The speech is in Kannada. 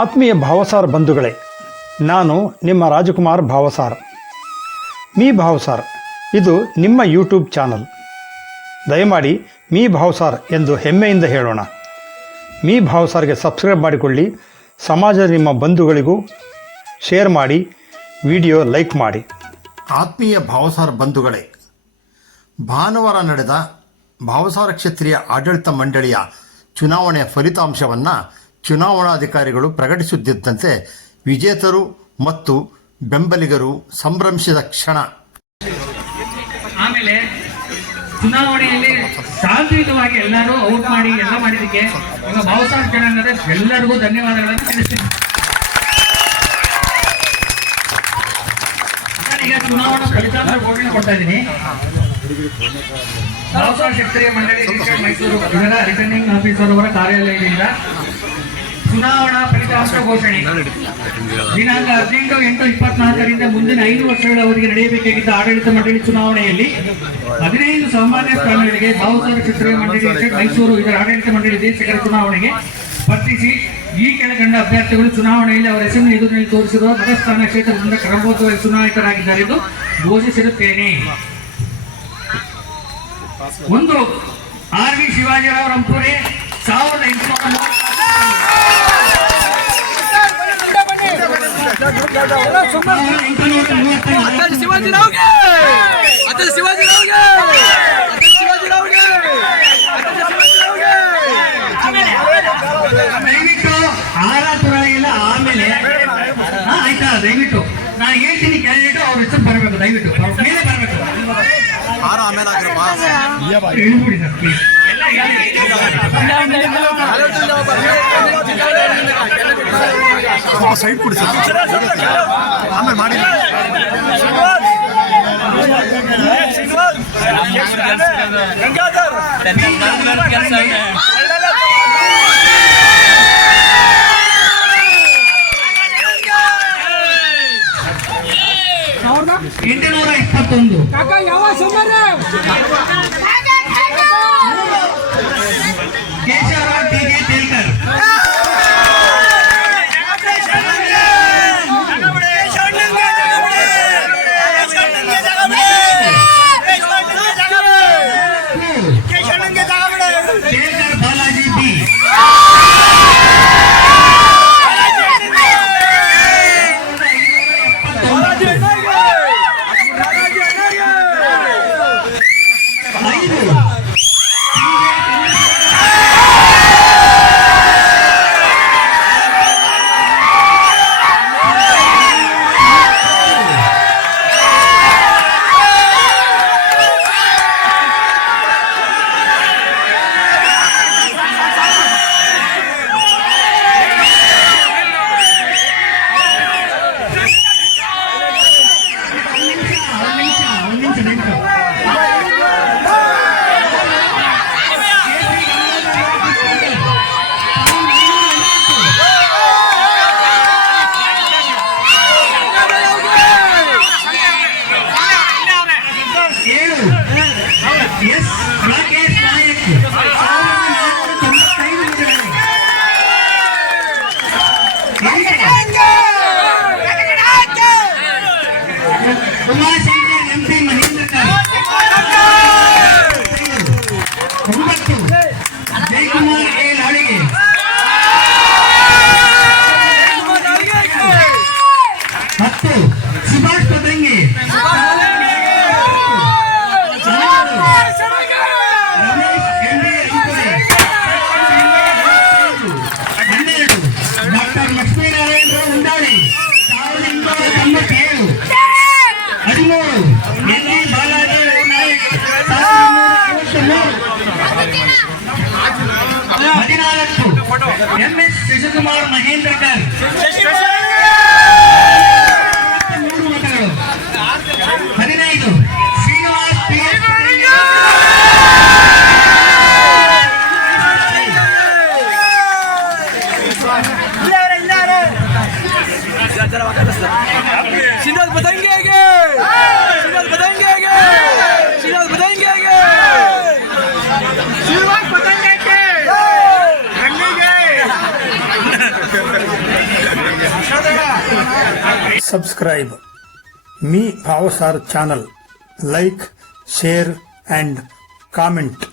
ಆತ್ಮೀಯ ಭಾವಸಾರ್ ಬಂಧುಗಳೇ, ನಾನು ನಿಮ್ಮ ರಾಜಕುಮಾರ್ ಭಾವಸಾರ್. ಮೀ ಭಾವಸಾರ್, ಇದು ನಿಮ್ಮ ಯೂಟ್ಯೂಬ್ ಚಾನಲ್. ದಯಮಾಡಿ ಮೀ ಭಾವಸಾರ್ ಎಂದು ಹೆಮ್ಮೆಯಿಂದ ಹೇಳೋಣ. ಮೀ ಭಾವಸಾರ್ಗೆ ಸಬ್ಸ್ಕ್ರೈಬ್ ಮಾಡಿಕೊಳ್ಳಿ ಸಮಾಜದ ನಿಮ್ಮ ಬಂಧುಗಳಿಗೂ ಶೇರ್ ಮಾಡಿ, ವಿಡಿಯೋ ಲೈಕ್ ಮಾಡಿ. ಆತ್ಮೀಯ ಭಾವಸಾರ್ ಬಂಧುಗಳೇ, ಭಾನುವಾರ ನಡೆದ ಭಾವಸಾರ ಕ್ಷೇತ್ರೀಯ ಆಡಳಿತ ಮಂಡಳಿಯ ಚುನಾವಣೆಯ ಫಲಿತಾಂಶವನ್ನು ಚುನಾವಣಾಧಿಕಾರಿಗಳು ಪ್ರಕಟಿಸುತ್ತಿದ್ದಂತೆ ವಿಜೇತರು ಮತ್ತು ಬೆಂಬಲಿಗರು ಸಂಭ್ರಮಿಸಿದ ಕ್ಷಣ. ಆಮೇಲೆ ಚುನಾವಣೆಯಲ್ಲಿ ಶಾಂತಿಯುತವಾಗಿ ಎಲ್ಲರೂ ಔಟ್ ಮಾಡಿ, ಎಲ್ಲ ಮಾಡಿದಕ್ಕೆ ಭಾವಸಾರ ಜನಾಂಗದ ಎಲ್ಲರಿಗೂ ಧನ್ಯವಾದಗಳನ್ನು ತಿಳಿಸ್ತೀನಿ. ಈಗ ಚುನಾವಣಾ ಫಲಿತಾಂಶ ಘೋಷಣೆ ಕೊಡ್ತಾ ಇದ್ದೀನಿ. ಭಾವಸಾರ ಕ್ಷತ್ರಿಯ ಮಂಡಳಿ ಮೈಸೂರು ಇವರ ರಿಟರ್ನಿಂಗ್ ಆಫೀಸರ್ ಅವರ ಕಾರ್ಯಾಲಯದಿಂದ ಚುನಾವಣಾ ಫಲಿತಾಂಶ ಘೋಷಣೆ. ದಿನಾಂಕ ಹದಿನೆಂಟು ಎಂಟು ಇಪ್ಪತ್ನಾಲ್ಕರಿಂದ ಮುಂದಿನ ಐದು ವರ್ಷಗಳ ಅವಧಿಗೆ ನಡೆಯಬೇಕಾಗಿದ್ದ ಆಡಳಿತ ಮಂಡಳಿ ಚುನಾವಣೆಯಲ್ಲಿ ಹದಿನೈದು ಸಾಮಾನ್ಯ ಸ್ಥಾನಗಳಿಗೆ ಭಾವಸಾರ ಚಿತ್ರ ಮಂಡಳಿ ಮೈಸೂರು ಇದರ ಆಡಳಿತ ಮಂಡಳಿ ದೇಶಗಳ ಚುನಾವಣೆಗೆ ಸ್ಪರ್ಧಿಸಿ ಈ ಕೆಳಕಂಡ ಅಭ್ಯರ್ಥಿಗಳು ಚುನಾವಣೆಯಲ್ಲಿ ಅವರ ಹೆಸರಿನ ಎದುರಿನಲ್ಲಿ ತೋರಿಸಿರುವ ಮತಸ್ಥಾನ ಕ್ಷೇತ್ರದಿಂದ ಕ್ರಮಬದ್ಧವಾಗಿ ಚುನಾಯಿತರಾಗಿದ್ದಾರೆ ಎಂದು ಘೋಷಿಸಿರುತ್ತೇನೆ. ಒಂದು ಆರ್ ವಿ ಶಿವಾಜಿರಾವ್ ರಂಪುರೆ ಸಾವಿರದ ಎಂಟುನೂರ ಮೂವತ್ತ- ಸಾವಿರದ ಎಂಟುನೂರ ಮೂವತ್ತೈದು ಶಿವಾಜಿರಾವ್ಗೆ ಅತಲ್ ಶಿವಾಜಿರಾವ್ಗೆ ಅತಲ್ ಶಿವಾಜಿರಾವ್ಗೆ ಅತಲ್ ಶಿವಾಜಿರಾವ್ಗೆ ದಯವಿಟ್ಟು ಆರ ತುರಾಗಿಲ್ಲ ಆಮೇಲೆ ಹಾ, ಆಯ್ತಾ ದಯವಿಟ್ಟು ನಾನು ಹೇಳ್ತೀನಿ ಕ್ಯಾಂಡಿಡೇಟ್ ಅವ್ರ ಹೆಸರು ಬರಬೇಕು ದಯವಿಟ್ಟು ಅವ್ರ ಮೇಲೆ ಬರಬೇಕು ಹೇಳ್ಬಿಡಿ ಸರ್ ಪ್ಲೀಸ್ ಎಲ್ಲ ಹೇಳಿ. ಸೈಡ್ ಕೊಡಿ ಸರ್ ಆಮೇಲೆ ಮಾಡಿ ಎಂಟುನೂರ ಇಪ್ಪತ್ತೊಂದು ಎಂ ಎಸ್ ಶಶಿಕುಮಾರ್ ಮಹೇಂದ್ರಕರ್ ಮೂರು ಮತಗಳು ಹದಿನೈದು ಶ್ರೀನಿವಾಸ್ ಪಿ ಎಸ್ ಶ್ರೀನಾಥ್ ಬದಂಗೆಗೆ! ಶ್ರೀನಾಥ್ ಬದಂಗೆಗೆ! subscribe Mee Bhavsar channel like share and comment